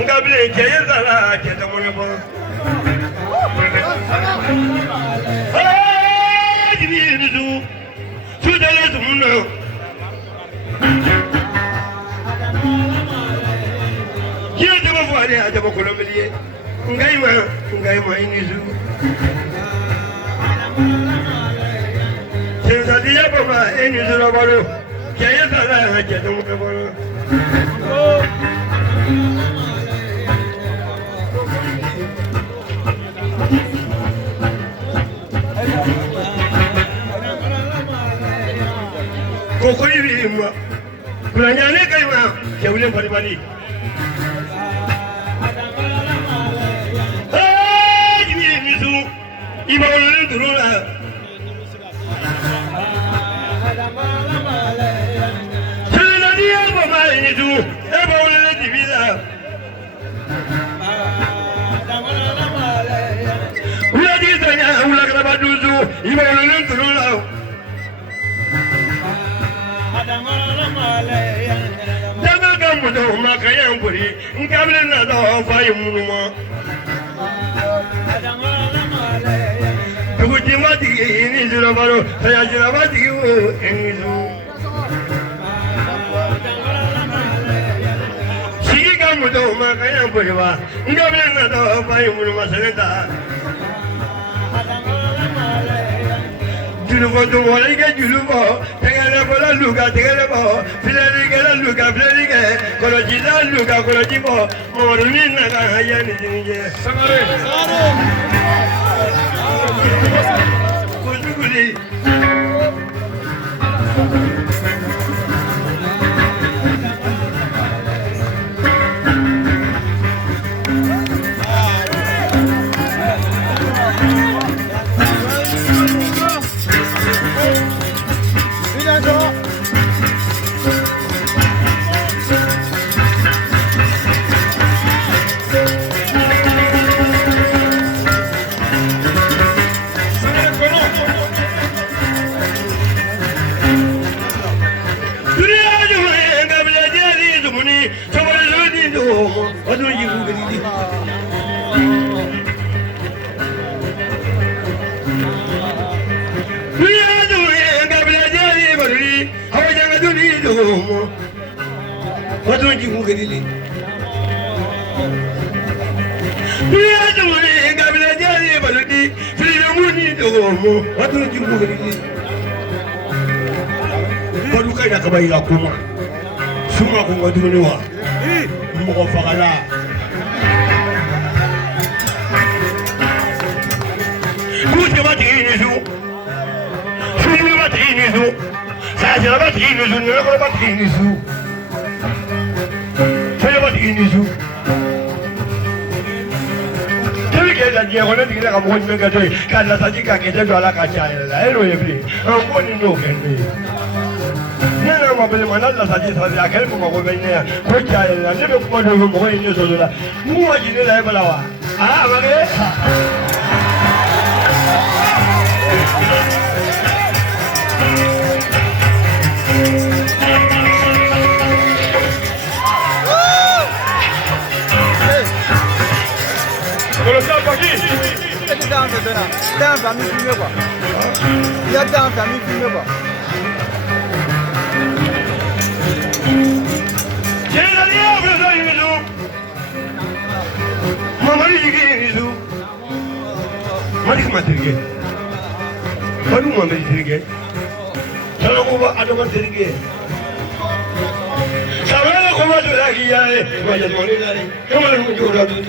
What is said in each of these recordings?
ngabile jeyezala ketamonipo Nizu Sudale Zumuno Here the Mafari at the Bokolomili Ngaima Nizu Since the Yapama in Zurabaro Jayatala Ketamonipo Kokoyima Kulanyane kaima Kewule Paribani Nizu Ibaulu Durula Selania Baba Nizu Ebaulu Divida Uladizanya Ulagarabaduzu Ibaulu Durula Daga mudo makayan buri ngablen na do fayu munuma Duguti mati ni zura baro saya zura mati engizu Sigi ga mudo makayan buri ba ngablen na do fayu munuma saneta Julubo do wale ke julubo tegale bola luka tegale bo filari ke luka filari ke kolojida luka kolojibo moruni na ga hayani jinje samare kujuguli Baduka ina kaba ila kuma Suma kunga duniwa Moko fakala Kuske bati inisu Sunu bati inisu Sajira bati inisu Nako bati inisu Saya bati inisu Keda dia kona dikira kamu ni kata karena tadi kakek dia jual kacang lah, elo ye beli. Aku ni no kendi. Ni nak mau beli mana lah tadi akhir mau beli ni. Kacang lah, ni nak mau ini sahaja. Mu aja ni lah belawa. Bagi. Dans famille filmée quoi. Il y a dans famille filmée quoi. J'ai la lièvre dans une maison. Maman dit qu'il y a une maison. Maman dit que ma trigue. Pas nous maman dit trigue. Ça nous va à nous trigue. Ça va nous comment tu l'as qui y a. Moi j'ai demandé d'aller. Comment nous jouons là tout.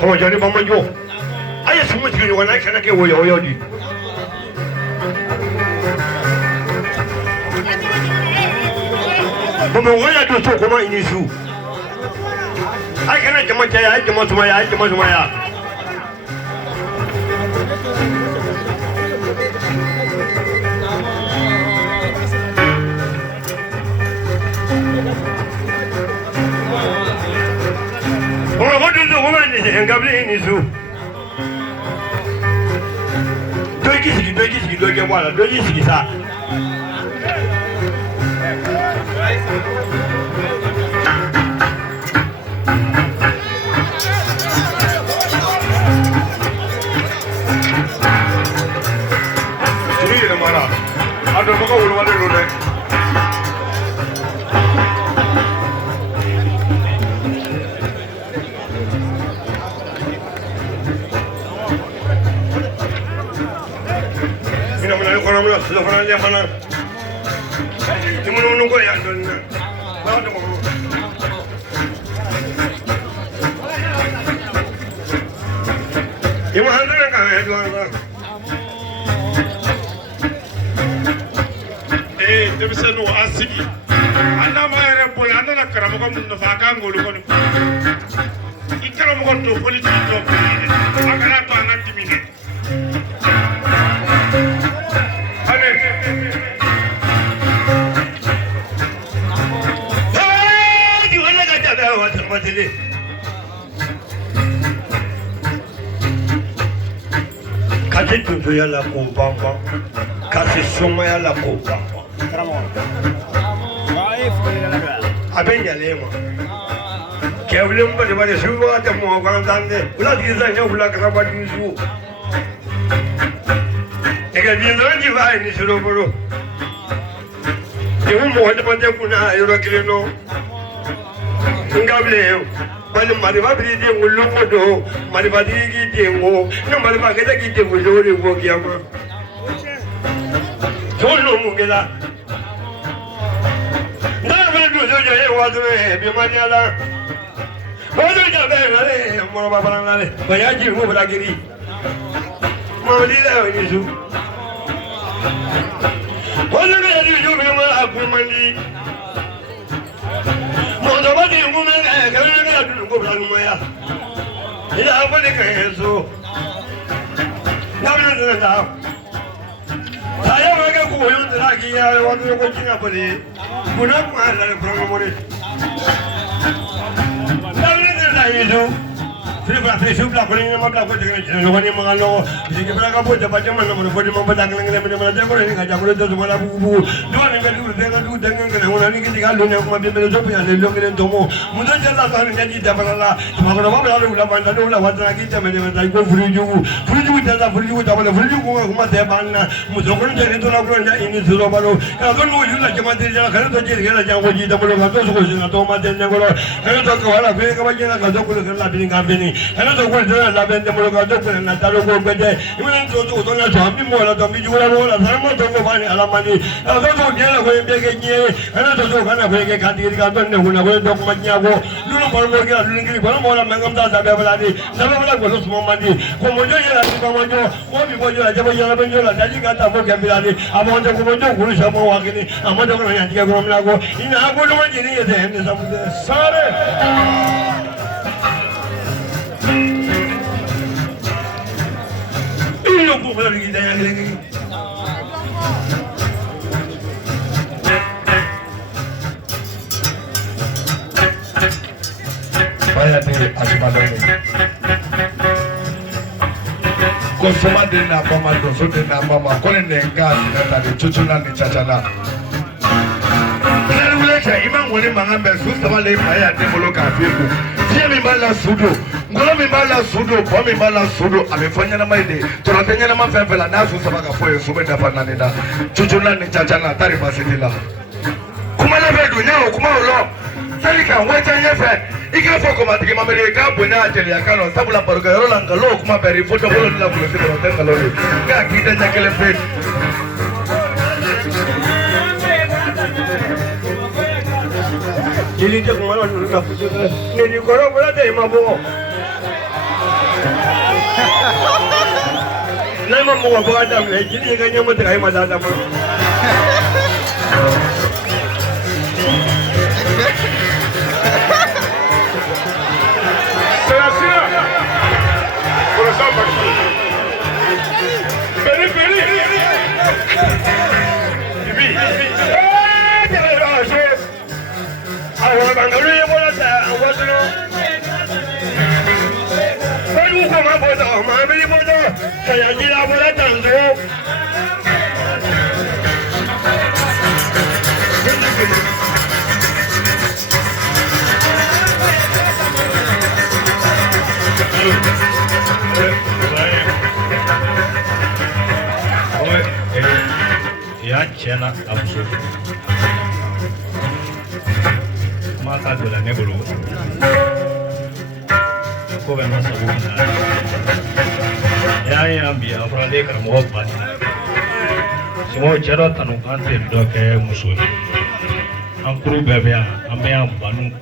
Como yo ni vamos yo. Hay su música y una cana que voy a oír. Como voy a tu como inisu. Hay que no te machaya, hay que mosmaya, hay que mosmaya. What is the woman in Gabriel inisu? Don't get water, don't you see that? I don't know what to do. Lo farán ya mana. Timun nunggu ya don. Bawa tu. Ibu hantar kan ya tuan. Demisa no asigi. Anda mayre boy anda na karamo ko mun fa ka ngolu ko. Ikara mo ko to politique to. Agara to anati mine. Kasi tutu ya la kumbamba, kasi soma ya la kumbamba. Abenya lema. Kevlem bade bade suwa ta mo gandande. Ula diza nya ula kraba dizu. Ega dinda ji vai ni suro buru. Ke mo wada bade kuna yoro kireno. Ngable bali mari ba bidi ngulu modo mari ba digi dengo no mari ba geda gi dengo jore go giama solo mungela na ba do jo ye wa do e bi mari ala ba do ja be ngale mo ba ba ngale ba ya ji mo ba giri mo di la ni su wala ga ji jo be ma aku mandi Nobody woman can go down my ila abone ka yeso namu na saya waga ko yon lagi ya wadu ko china bali kuna ma la promo ne namu na yeso Siapa Facebook lah, kalau ni macam apa jangan lupa ni makan lo. Jika berapa pun dapat zaman nama lo, boleh mampu tanggung dengan mana macam mana ni kerja boleh tu semua labu bubu. Dua ni kalau dengan orang ni kita kalau ni aku mampu bela jopi ada lo kita tomo. Mudah jalan tahan jadi dapat lah. Cuma kalau apa berlalu ulah bandar ulah wajar lagi macam mana ikut furuju dapat furuju aku mati mana. Mudah kalau jadi tu lah kalau ini suruh baru. Kalau nu jual cuma jadi kalau tu jadi kalau jangan wajib dapat lo kata suku sini atau mati jangan kalau tu kalau apa kalau jangan kalau tu kalau labing kabin Ano to kwento na bende mo ka to na talo ko bende imen to na jambi mo la to mi jura mo la sama to ko bani alamani to gela ko bege nye ano to kana ko ke khati ka to ne huna ko to ma nya ko lulo ko mo ke lulo ngi ko mo la mangam ta da bela ni da bela ko lo mo mandi ko mo jo ya ti ko mo jo ko mi mo jo la jabo ya ben jo la da ji ka ta mo ke bela ni amo to ko mo jo ku sha mo wa ke ni amo to ko ya ti ko mo la ko ina ko lo ma ji ni ye de ne sa sare Ini aku benar kita yang lagi. Bayar ni asmadan ni. Konsuma di nama madu, sudah nama makonin dengan tadi cucunan ni cacana. Lalu lepas imam boleh mengambil susah lagi bayar ni mulu kafiku. Dia membalas sudu. Ngolo mibala sudo, kwa mibala sudo, amefanya nama ini. Tunatenya nama fevela nasu sabaka foye subenda fananina. Chuchuna ni chachana tari basidila. Kumala vedu nyao kumaulo. Salika wecha nyefe. Ika foko matiki mamerika buena ajeli yakano. Sabula paruka yorola ngalo kuma peri foto bolo nila kulesi kurotenga lori. Nga kita nyakele pe. Jili je kumala nuna fujuka. Nini koro kura te mabuo. Nama mau buat apa lagi? Jadi kan yang mesti kaya mata apa? Sera. Coração para Peri. Ibi. Awak banggalu yang boleh tak? Awak tu. Baru kau mana boleh? Mana beli boleh? Saya gila boleh tandu. Ya cina absu mata dole ne bulu ko be masa bu na ya ya bi afrade kar mo ba ni simo jero tanu ante do ke musu an kuru be be an be an banu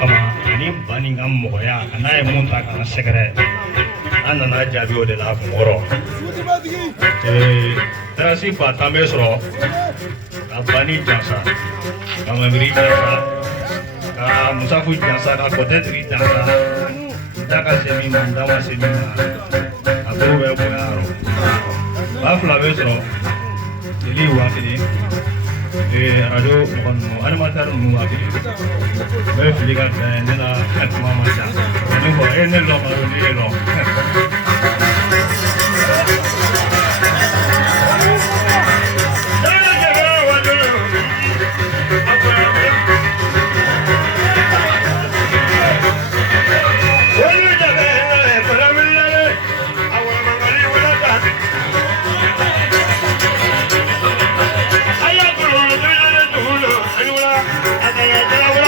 kama ni bani ngam mo ya kana e mun ta kana segere an na jabi o de la moro terasi patame soro abani jasa kama beri jasa ka musafu jasa ka kote tri jasa daga semi mandawa semi aku be boyaro ba flabe soro ili wakili radio kon animateur nu wakili be filiga nena akma macha ni ko ene lo ma ni lo Ayah guru, tu yang tu, anu lah, ada yang jalan.